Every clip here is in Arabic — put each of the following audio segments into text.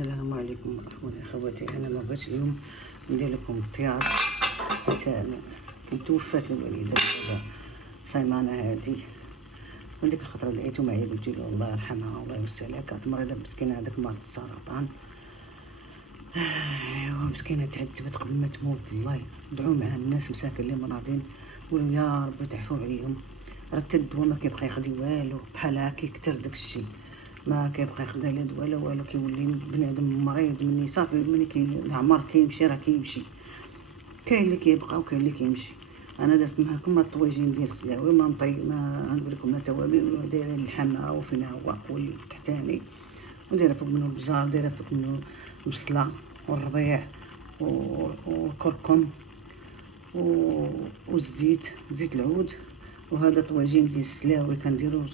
السلام عليكم اخواني اخواتي. انا ما بغيتش اليوم ندير لكم اختيار حيت كنت توفات الوالده دابا سيمانه هادي، وديك الخطره دعيتو معايا قلت له الله يرحمها والله يوسع لها. كانت مريضه مسكينه هذاك مرض السرطان. ايوا مسكينه تعذبت قبل ما تموت. الله دعوا مع الناس مساكن اللي مرضين قولوا يا ربي تعفو عليهم. راه حتى الدواء ما كيبقى ياخذ والو، بحال هكا كيكثر داكشي ما كيبقى ياخذ لا دواء لا والو. كيولي بنادم مريض مني صافي ملي العمر كيمشي راه كيمشي، كاين اللي كيبقى وكاين اللي كيمشي. انا درت معكم الطواجين ديال السلاوي ما نقول لكم لا توابل ودايره اللحمه وفينا هو والتحتاني، ودايره فوق منه البزار، دايره فوق منه البصله والربيع والكركم والزيت، زيت العود. وهذا طواجين ديال السلاوي كنديرو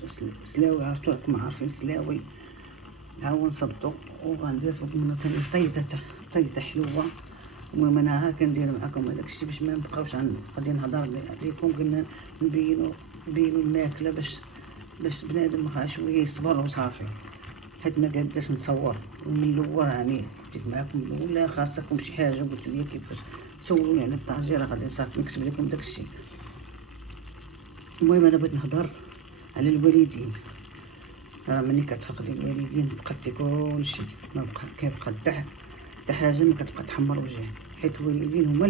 سلاوي، عرفتو راكم عارفين السلاوي. ها هو نصبطو وغندير فوق منه تاني طيطه حلوه. المهم انا ها كندير معكم هذاك الشيء باش ما نبقاوش غادي نهضر عليكم، قلنا نبينو الماكله باش بنادم بقى شويه يصبر وصافي، حيت ما قاداش نصور من الاول. راني جيت معكم من الاول، لا خاصكم شي حاجه قلت لي كيفاش سولوني على الطاجيره غادي صافي نكتب لكم داك الشيء. المهم انا بغيت نهضر على الوالدين. راه ملي كتفقدي الوالدين فقدتي كلشي، ما بقى كيبقى حتى حاجه ما كتبقى تحمر وجهك، حيت الوالدين هما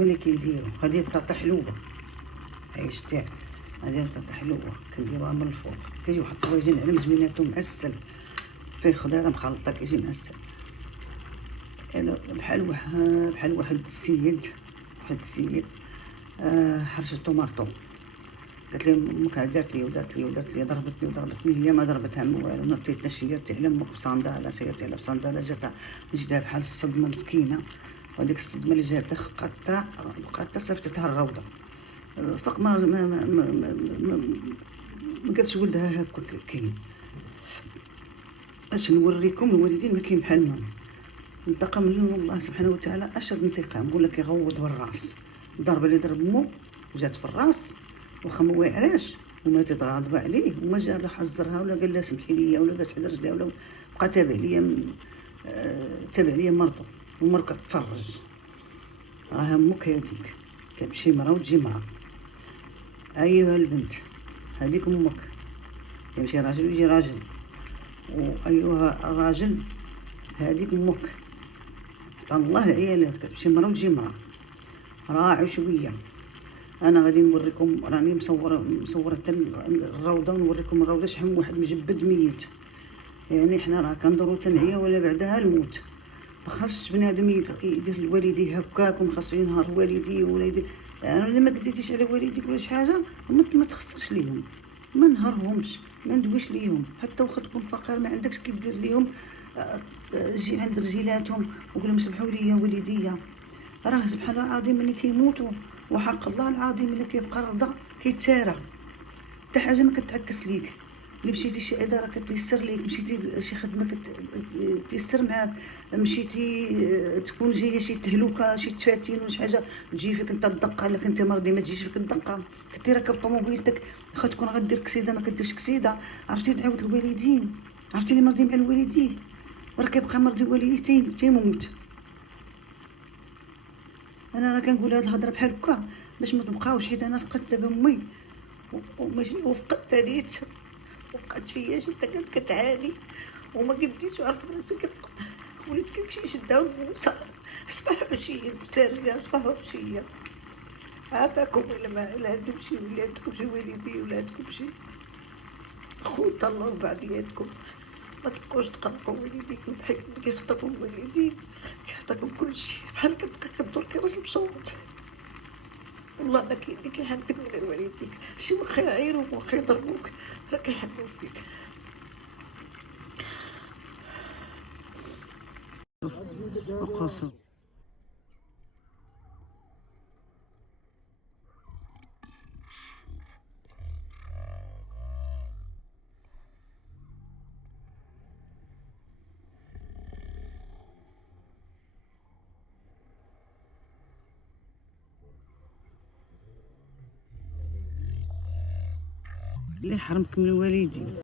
اللي كيديروا. هذه بطاطا حلوه، عيش تاع هذه بطاطا حلوه كنديروها من الفوق. كيجي واحد الطواجن على مزميناتو معسل فيه خضيره مخلطه، كيجي معسل. انا بحال واحد السيد حرش الطوماطو، قالت لي امك دارت لي ضربتني هي ما ضربتها ما والو. نطيت شيرتي على امك بصنداله، سيرتي على بصنداله جاتها بحال الصدمه مسكينه. وهذيك الصدمه اللي جابتها بقات صيفطتها الروضه. فوق ما قالتش ولدها هاكا كاين. اش نوريكم الوالدين ما كاين بحالنا. انتقم من الله سبحانه وتعالى اشد انتقام، ولا كيغوض بالراس. الضربه اللي ضرب مو وجات في الراس واخا ما واعراش وماتت غاضبه عليه، وما جا لا حزرها ولا قال لها سمحي لي ولا بات على رجليها ولا بقى تابع ليا مرته ومر كتفرج. راه امك هذيك كتمشي مرا وتجي مرا. ايها البنت هذيك امك، كيمشي راجل ويجي راجل. وايها الراجل هذيك امك. عطا الله العيالات كتمشي مرا وتجي مرا. راعوا شويه. انا غادي نوريكم، راني مصوره حتى الروضه، ونوريكم الروضه شحال من واحد مجبد ميت. يعني حنا راه كندورو تنعيه ولا بعدها الموت. ما خاصش بنادم يدير لوالديه هكاك، وما خاصو ينهار والديه ولا يدير. يعني الا ما قديتيش على والديك ولا شي حاجه ما تخسرش ليهم، ما نهارهمش، ما ندويش ليهم. حتى واخا تكون فقير ما عندكش كيف دير ليهم. جي عند رجيلاتهم وقول لهم سمحوا لي يا والديا. راه سبحان الله العظيم ملي كيموتوا وحق الله العظيم اللي كيبقى رضا كيتسارى، حتى حاجه ما كتعكس ليك. اللي مشيتي شي اداره كتيسر ليك، مشيتي شي خدمه كتيسر معاك، مشيتي تكون جايه شي تهلوكه شي تفاتين ولا شي حاجه تجي فيك انت الدقه، لك انت مرضي ما تجيش فيك الدقه. كنتي راكب طوموبيلتك واخا تكون غدير كسيده ما كديرش كسيده. عرفتي تعاود الوالدين، عرفتي اللي مرضي مع الوالدين راه كيبقى مرضي والديه تيموت. انا راه كنقول هاد الهضره بحال هكا باش ما تبقاوش، حيت انا فقدت دابا امي وفقدت ريت، وبقات فيا شتا كانت كتعاني وما قديتش وعرفت براسي كتفقد. وليت كنمشي نشدها ونبوسها صباح وعشيه، نبوسها رجليها صباح وعشيه. عافاكم الا ما عندكم شي ولادكم شي والدين ولا عندكم شي خوت الله بعضياتكم، ما تبقوش تقرقوا والديكم بحيث كيخطفوا الوالدين كيعطيكم كلشي بحال كتبقى كدور كراس مشوط. والله ما كاين اللي كيحنفك من غير والديك، شي واخا يعايروك واخا يضربوك راه كيحنوا فيك. وقصر اللي حرمك من الوالدين.